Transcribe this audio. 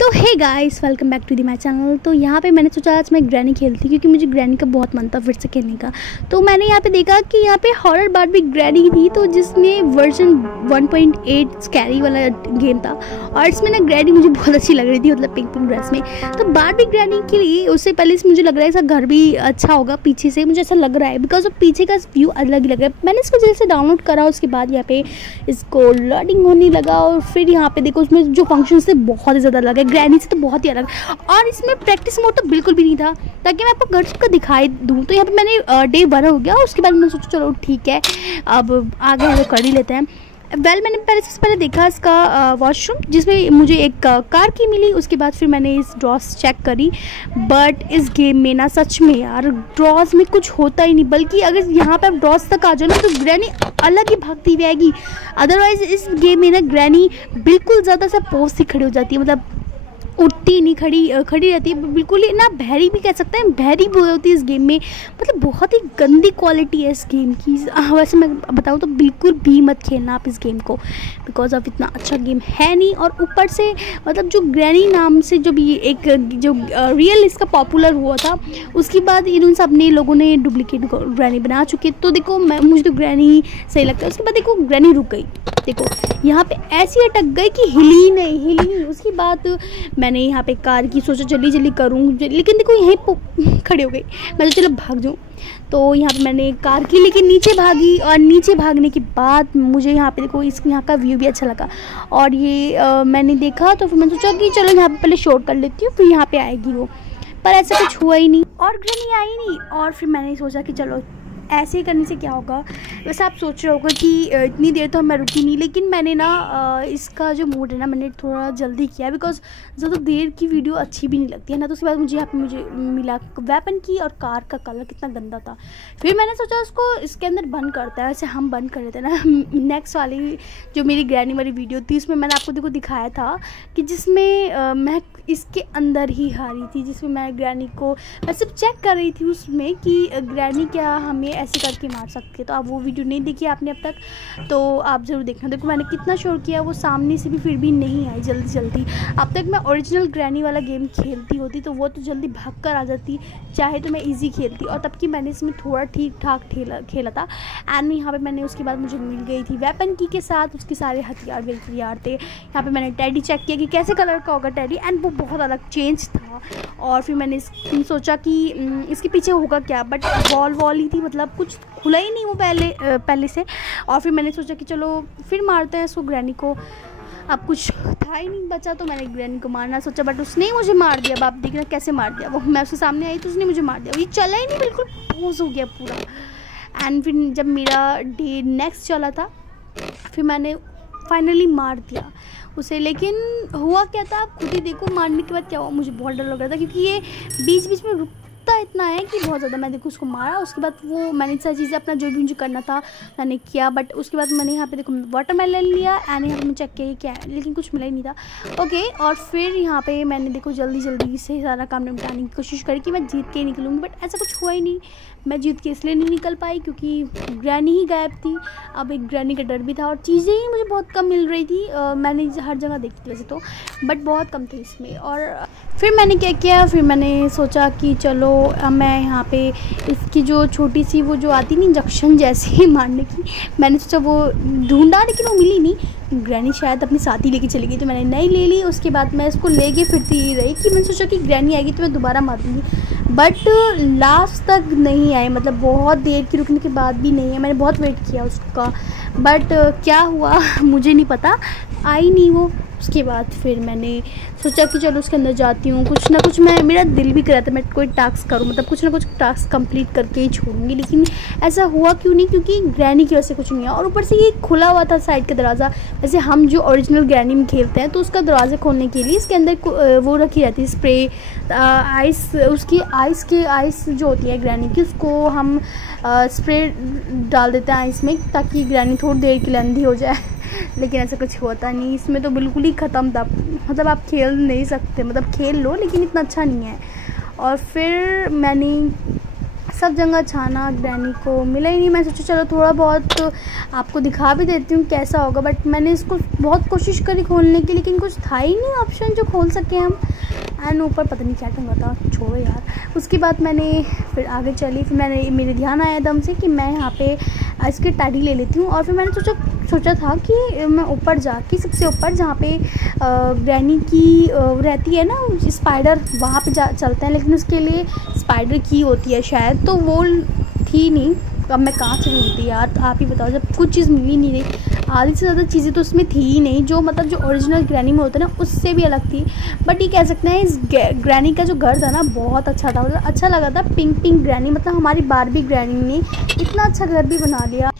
तो hey guys, welcome back to the my channel. तो यहाँ पे मैंने सोचा आज मैं ग्रैनी खेलती क्योंकि मुझे ग्रैनी का बहुत मन था फिर से खेलने का। तो मैंने यहाँ पे देखा कि यहाँ पे हॉरर बार्बी ग्रैनी थी, तो जिसमें वर्जन 1.8 स्कैरी वाला गेम था और इसमें ना ग्रैनी मुझे बहुत अच्छी लग रही थी, मतलब पिंक पिंक ड्रेस में। तो बार्बी ग्रैनी के लिए उससे पहले से मुझे लग रहा है इसका घर भी अच्छा होगा, पीछे से मुझे ऐसा लग रहा है बिकॉज ऑफ पीछे का व्यू अलग ही लग रहा है। मैंने इसको जैसे डाउनलोड करा उसके बाद यहाँ पे इसको लोडिंग होने लगा और फिर यहाँ पे देखो उसमें जो फंक्शन थे बहुत ही ज़्यादा अलग है, ग्रैनी से तो बहुत ही अलग। और इसमें प्रैक्टिस मोड तो बिल्कुल भी नहीं था ताकि मैं आपको घर का दिखाई दूँ। तो यहाँ पे मैंने डे 1 हो गया, उसके बाद मैंने सोचा चलो ठीक है अब आगे हम कर ही लेते हैं। मैंने सबसे पहले देखा इसका वॉशरूम जिसमें मुझे एक कार की मिली। उसके बाद फिर मैंने इस ड्रॉस चेक करी, बट इस गेम में ना सच में यार ड्रॉस में कुछ होता ही नहीं, बल्कि अगर यहाँ पे आप ड्रॉस तक आ जाओ ना तो ग्रैनी अलग ही भागती हुई आएगी। अदरवाइज इस गेम में ना ग्रैनी बिल्कुल ज़्यादा सा पोज से खड़ी हो जाती है, मतलब उठती नहीं, खड़ी रहती है, बिल्कुल ही ना बहरी भी कह सकते हैं, बहरी भी होती है इस गेम में। मतलब बहुत ही गंदी क्वालिटी है इस गेम की। वैसे मैं बताऊँ तो बिल्कुल भी मत खेलना आप इस गेम को, बिकॉज ऑफ इतना अच्छा गेम है नहीं। और ऊपर से मतलब जो ग्रैनी नाम से जो भी एक जो रियल इसका पॉपुलर हुआ था उसके बाद इन सब ने लोगों ने डुप्लीकेट ग्रैनी बना चुके। तो देखो मुझे तो ग्रैनी सही लगता है। उसके बाद देखो ग्रैनी रुक गई, देखो यहाँ पे ऐसी अटक गई कि हिली नहीं। उसके बाद मैंने यहाँ पे कार की सोचा जल्दी करूँ, लेकिन देखो यहीं पर खड़े हो गई। मैं तो चलो भाग जाऊँ, तो यहाँ पे मैंने कार की लेकिन नीचे भागी और नीचे भागने के बाद मुझे यहाँ पे देखो इस यहाँ का व्यू भी अच्छा लगा। और ये मैंने देखा तो फिर मैंने सोचा कि चलो यहाँ पे पहले शॉट कर लेती हूँ, फिर यहाँ पे आएगी वो, पर ऐसा कुछ हुआ ही नहीं और ग्रैनी आई नहीं। और फिर मैंने सोचा कि चलो ऐसे ही करने से क्या होगा। वैसे आप सोच रहे होगा कि इतनी देर तो मैं रुकी नहीं, लेकिन मैंने ना इसका जो मूड है ना मैंने थोड़ा जल्दी किया, बिकॉज ज़्यादा देर की वीडियो अच्छी भी नहीं लगती है ना। तो उसके बाद मुझे मिला वेपन की और कार का कलर कितना गंदा था। फिर मैंने सोचा उसको इसके अंदर बंद करता है, वैसे हम बंद कर लेते हैं ना। नेक्स्ट वाली जो मेरी ग्रैनी वाली वीडियो थी उसमें मैंने आपको देखो दिखाया था कि जिसमें मैं इसके अंदर ही हारी थी, जिसमें मैं ग्रैनी को मैं सिर्फ चेक कर रही थी उसमें कि ग्रैनी क्या हमें ऐसे करके मार सकती है। तो आप वो वीडियो नहीं देखी आपने अब तक तो आप ज़रूर देखना। देखो मैंने कितना शोर किया, वो सामने से भी फिर भी नहीं आई जल्दी। अब तक मैं ओरिजिनल ग्रैनी वाला गेम खेलती होती तो वो तो जल्दी भाग कर आ जाती, चाहे तो मैं इजी खेलती। और तब कि मैंने इसमें थोड़ा ठीक ठाक खेला था। एंड यहाँ पे मैंने उसके बाद मुझे मिल गई थी वेपन की के साथ उसके सारे हथियार थे। यहाँ पे मैंने टेडी चेक किया कि कैसे कलर का होगा टेडी, एंड वो बहुत अलग चेंज था। और फिर मैंने सोचा कि इसके पीछे होगा क्या, बट वॉल ही थी, मतलब कुछ खुला ही नहीं वो पहले से। और फिर मैंने सोचा कि चलो फिर मारते हैं इसको ग्रैनी को। अब कुछ था ही नहीं बचा तो मैंने ग्रैनी को मारना सोचा, बट उसने ही मुझे मार दिया। अब आप देखना कैसे मार दिया वो, मैं उसके सामने आई तो उसने मुझे मार दिया। ये चला ही नहीं, बिल्कुल पोज हो गया पूरा। एंड फिर जब मेरा डे नेक्स्ट चला था फिर मैंने फाइनली मार दिया उसे। लेकिन हुआ क्या था आप खुद ही देखो, मारने के बाद क्या हुआ। मुझे बहुत डर लग रहा था क्योंकि ये बीच में रुकता इतना है कि बहुत ज़्यादा। मैं देखो उसको मारा, उसके बाद वो मैंने सारी चीज़ें अपना जो भी मुझे करना था मैंने किया। बट उसके बाद मैंने यहाँ पे देखो वाटरमेलन लिया एंड यहाँ पे मैं चेक किया क्या है, लेकिन कुछ मिला ही नहीं था। ओके, और फिर यहाँ पे मैंने देखो जल्दी से सारा काम निपटाने की कोशिश करी कि मैं जीत के ही निकलूँगी, बट ऐसा कुछ हुआ ही नहीं। मैं जीत के इसलिए नहीं निकल पाई क्योंकि ग्रैनी ही गायब थी। अब एक ग्रैनी का डर भी था और चीज़ें ही मुझे बहुत कम मिल रही थी। मैंने हर जगह देखी थी वैसे तो, बट बहुत कम थे इसमें। और फिर मैंने क्या किया, फिर मैंने सोचा कि चलो मैं यहाँ पे इसकी जो छोटी सी वो जो आती नहीं इंजेक्शन जैसे मारने की, मैंने सोचा वो ढूंढा लेकिन वो मिली नहीं। ग्रैनी शायद अपनी साथी लेके चली गई तो मैंने नहीं ले ली। उसके बाद मैं इसको लेके फिरती रही कि मैंने सोचा कि ग्रैनी आएगी तो मैं दोबारा मारूंगी, बट लास्ट तक नहीं आए, मतलब बहुत देर की रुकने के बाद भी नहीं है। मैंने बहुत वेट किया उसका, बट क्या हुआ मुझे नहीं पता, आई नहीं वो। उसके बाद फिर मैंने सोचा कि चलो उसके अंदर जाती हूँ, कुछ ना कुछ मेरा दिल भी कर रहा था मैं कोई टास्क करूँ, मतलब कुछ ना कुछ टास्क कंप्लीट करके ही छोड़ूंगी। लेकिन ऐसा हुआ क्यों नहीं, क्योंकि ग्रैनी की वजह से कुछ नहीं हुआ। और ऊपर से ये खुला हुआ था साइड का दरवाज़ा। वैसे हम जो ओरिजिनल ग्रैनी में खेलते हैं तो उसका दरवाज़ा खोलने के लिए इसके अंदर वो रखी रहती है स्प्रे आइस, उसकी आइस जो होती है ग्रैनी की, उसको हम स्प्रे डाल देते हैं आइस में ताकि ग्रैनी थोड़ी देर के लिए अंधी हो जाए। लेकिन ऐसा कुछ होता नहीं, इसमें तो बिल्कुल ही ख़त्म था, मतलब आप खेल नहीं सकते, मतलब खेल लो लेकिन इतना अच्छा नहीं है। और फिर मैंने सब जगह छाना, ग्रैनी को मिला ही नहीं। मैं सोचा चलो थोड़ा बहुत आपको दिखा भी देती हूँ कैसा होगा, बट मैंने इसको बहुत कोशिश करी खोलने की, लेकिन कुछ था ही नहीं ऑप्शन जो खोल सके हम। एंड ऊपर पता नहीं क्या टंगा था, छोड़ो यार। उसके बाद मैंने फिर आगे चली, फिर मेरे ध्यान आया एकदम से कि मैं यहाँ पे इसकी टाडी ले लेती हूँ। और फिर मैंने सोचा था कि मैं ऊपर जाके सबसे ऊपर जहाँ पे ग्रैनी की रहती है ना स्पाइडर, वहाँ पे चलते हैं, लेकिन उसके लिए स्पाइडर की होती है शायद, तो वो थी नहीं। अब मैं कहाँ से ढूंढती यार, तो आप ही बताओ, जब कुछ चीज़ मिली नहीं रही, आधी से ज़्यादा चीज़ें तो उसमें थी ही नहीं, जो मतलब जो ओरिजिनल ग्रैनी में होता है ना उससे भी अलग थी। बट ये कह सकते हैं इस ग्रैनी का जो घर था ना बहुत अच्छा था, मतलब अच्छा लगा था। पिंक ग्रैनी, मतलब हमारी बारबी ग्रैनी ने इतना अच्छा घर भी बना लिया।